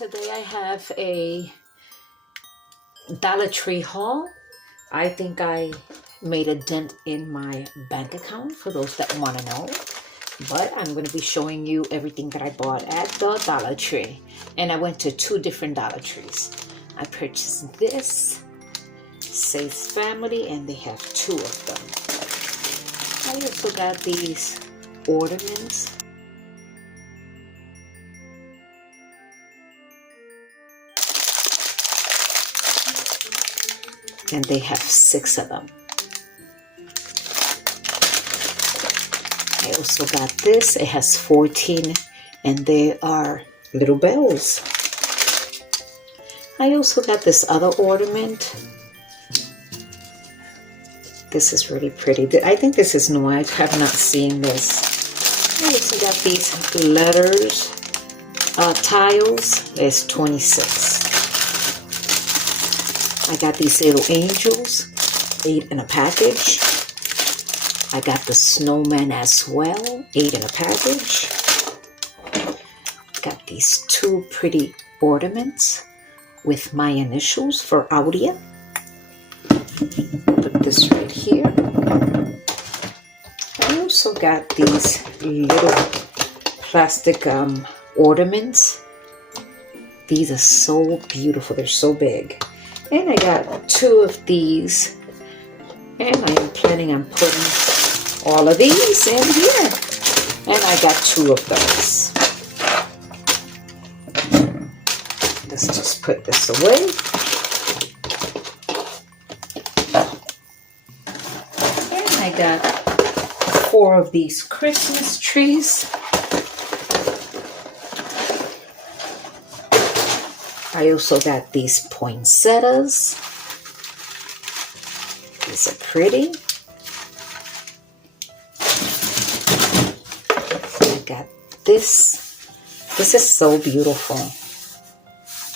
Today I have a Dollar Tree haul. I think I made a dent in my bank account for those that want to know. But I'm going to be showing you everything that I bought at the Dollar Tree. And I went to two different Dollar Trees. I purchased this, Saves Family, and they have two of them. I also got these ornaments. And they have 6 of them. I also got this. It has 14 and they are little bells. I also got this other ornament. This is really pretty. I think this is new. I have not seen this. I also got these letters, tiles. It's 26. I got these little angels, 8 in a package. I got the snowman as well, 8 in a package. Got these 2 pretty ornaments with my initials for Aurea. Put this right here. I also got these little plastic ornaments. These are so beautiful. They're so big. And I got 2 of these, and I am planning on putting all of these in here. And I got 2 of those. Let's just put this away. And I got 4 of these Christmas trees. I also got these poinsettias. These are pretty. I got this. This is so beautiful.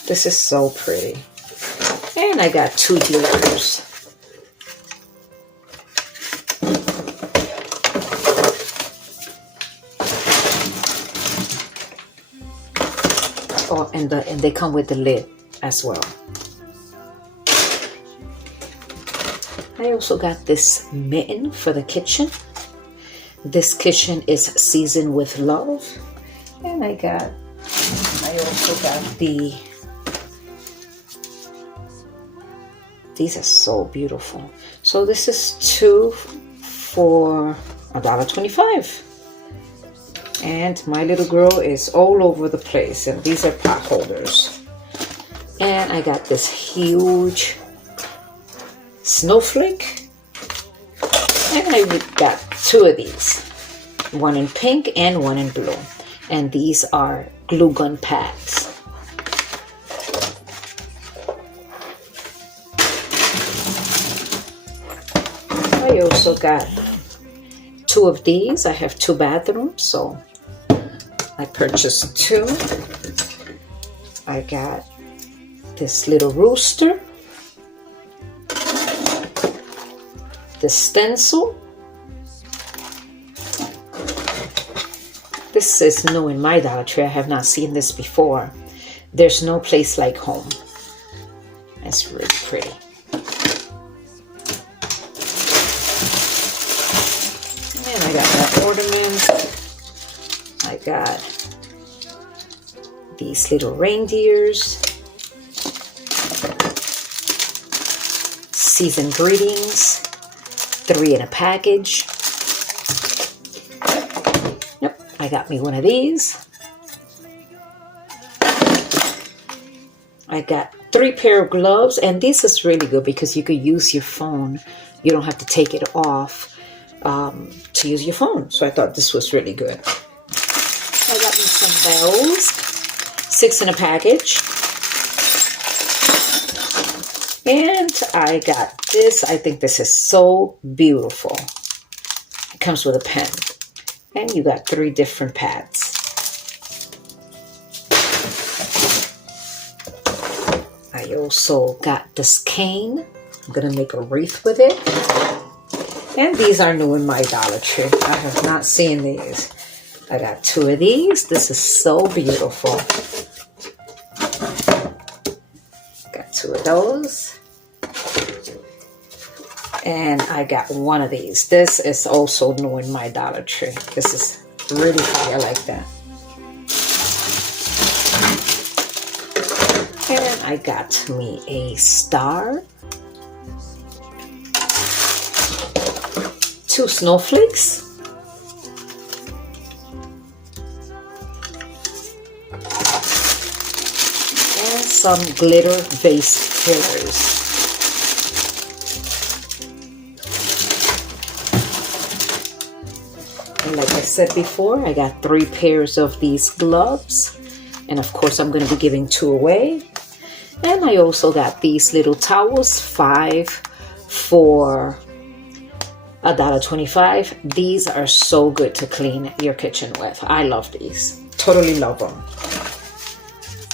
This is so pretty. And I got 2 glitters. Oh, and they come with the lid as well. I also got this mitten for the kitchen. This kitchen is seasoned with love. And I also got these are so beautiful. So this is 2 for $1.25. And my little girl is all over the place. And these are pot holders. And I got this huge snowflake. And I got 2 of these. One in pink and one in blue. And these are glue gun pads. I also got 2 of these. I have 2 bathrooms, so I purchased 2. I got this little rooster, the stencil. This is new in my Dollar Tree. I have not seen this before. There's no place like home. It's really pretty. And I got my ornaments. I got these little reindeers. Season greetings. 3 in a package. Yep, I got me one of these. I got 3 pair of gloves, and this is really good because you could use your phone. You don't have to take it off to use your phone. So I thought this was really good. I got me some bells, 6 in a package. And I got this. I think this is so beautiful. It comes with a pen. And you got 3 different pads. I also got this cane. I'm going to make a wreath with it. And these are new in my Dollar Tree. I have not seen these. I got 2 of these. This is so beautiful. 2 of those. And I got 1 of these. This is also new in my Dollar Tree. This is really pretty. I like that. And I got me a star. 2 snowflakes. And some glitter-based fillers. And like I said before, I got 3 pairs of these gloves. And of course, I'm going to be giving 2 away. And I also got these little towels, 5 for $1.25. These are so good to clean your kitchen with. I love these. Totally love them.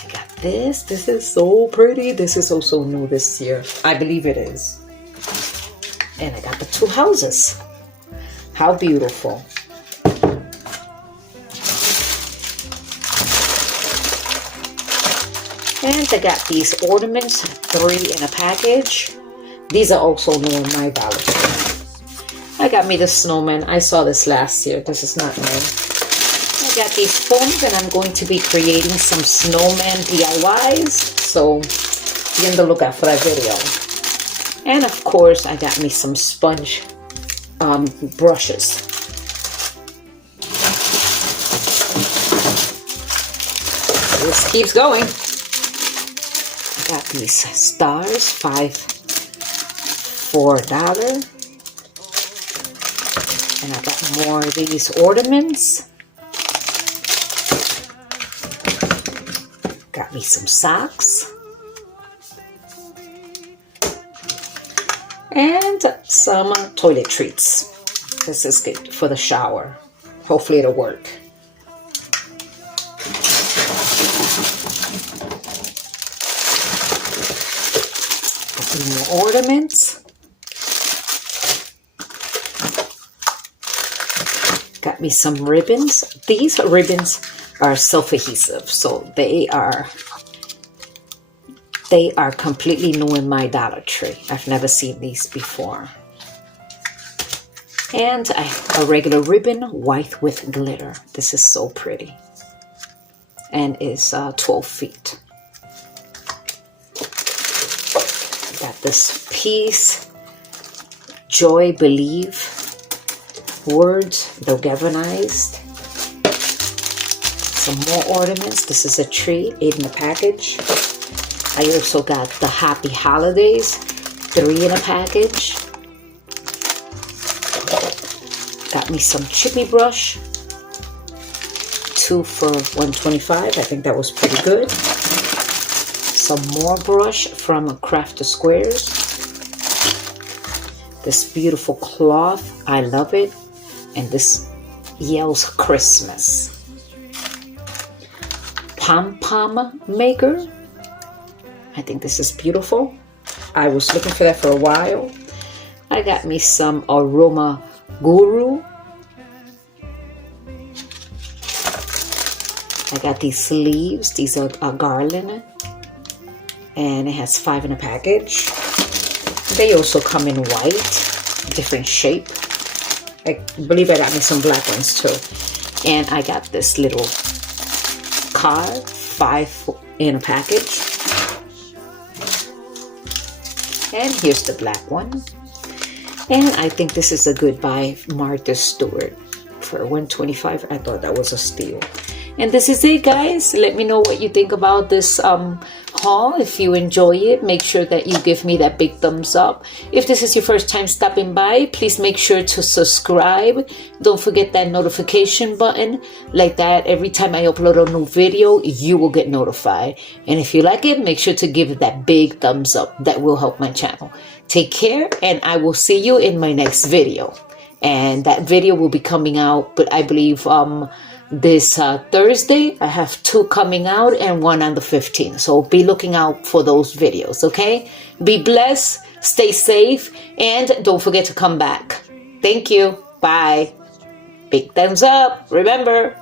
I got this. This is so pretty. This is also new this year. I believe it is. And I got the 2 houses. How beautiful. And I got these ornaments, 3 in a package. These are also new in my Dollar Tree. I got me the snowman. I saw this last year. This is not new. I got these foams and I'm going to be creating some snowman DIYs. So be on the lookout for that video. And of course, I got me some sponge brushes. This keeps going. I got these stars, 5 for $1. And I got more of these ornaments. Got me some socks. And some toilet treats. This is good for the shower. Hopefully it'll work. More ornaments. Got me some ribbons. These ribbons are self-adhesive, so they are completely new in my Dollar Tree. I've never seen these before. And a regular ribbon, white with glitter. This is so pretty. And is 12 feet. Got this piece, Joy, Believe. Words, they're galvanized. Some more ornaments. This is a tree, 8 in a package. I also got the Happy Holidays, 3 in a package. Got me some chippy brush, 2 for $1.25. I think that was pretty good. Some more brush from Craft the Squares. This beautiful cloth, I love it. And this yells Christmas. Pom-pom maker. I think this is beautiful. I was looking for that for a while. I got me some Aroma Guru. I got these sleeves. These are a garland. And it has 5 in a package. They also come in white, different shape. I believe I got me some black ones too. And I got this little card, 5 in a package. And here's the black one. And I think this is a good buy, Martha Stewart. For $1.25, I thought that was a steal. And this is it, guys. Let me know what you think about this haul. If you enjoy it, make sure that you give me that big thumbs up. If this is your first time stopping by, please make sure to subscribe. Don't forget that notification button. Like that, every time I upload a new video, you will get notified. And if you like it, make sure to give it that big thumbs up. That will help my channel. Take care, and I will see you in my next video. And that video will be coming out, but I believe this Thursday. I have 2 coming out and 1 on the 15th. So be looking out for those videos, okay? Be blessed, stay safe, and don't forget to come back. Thank you. Bye. Big thumbs up. Remember,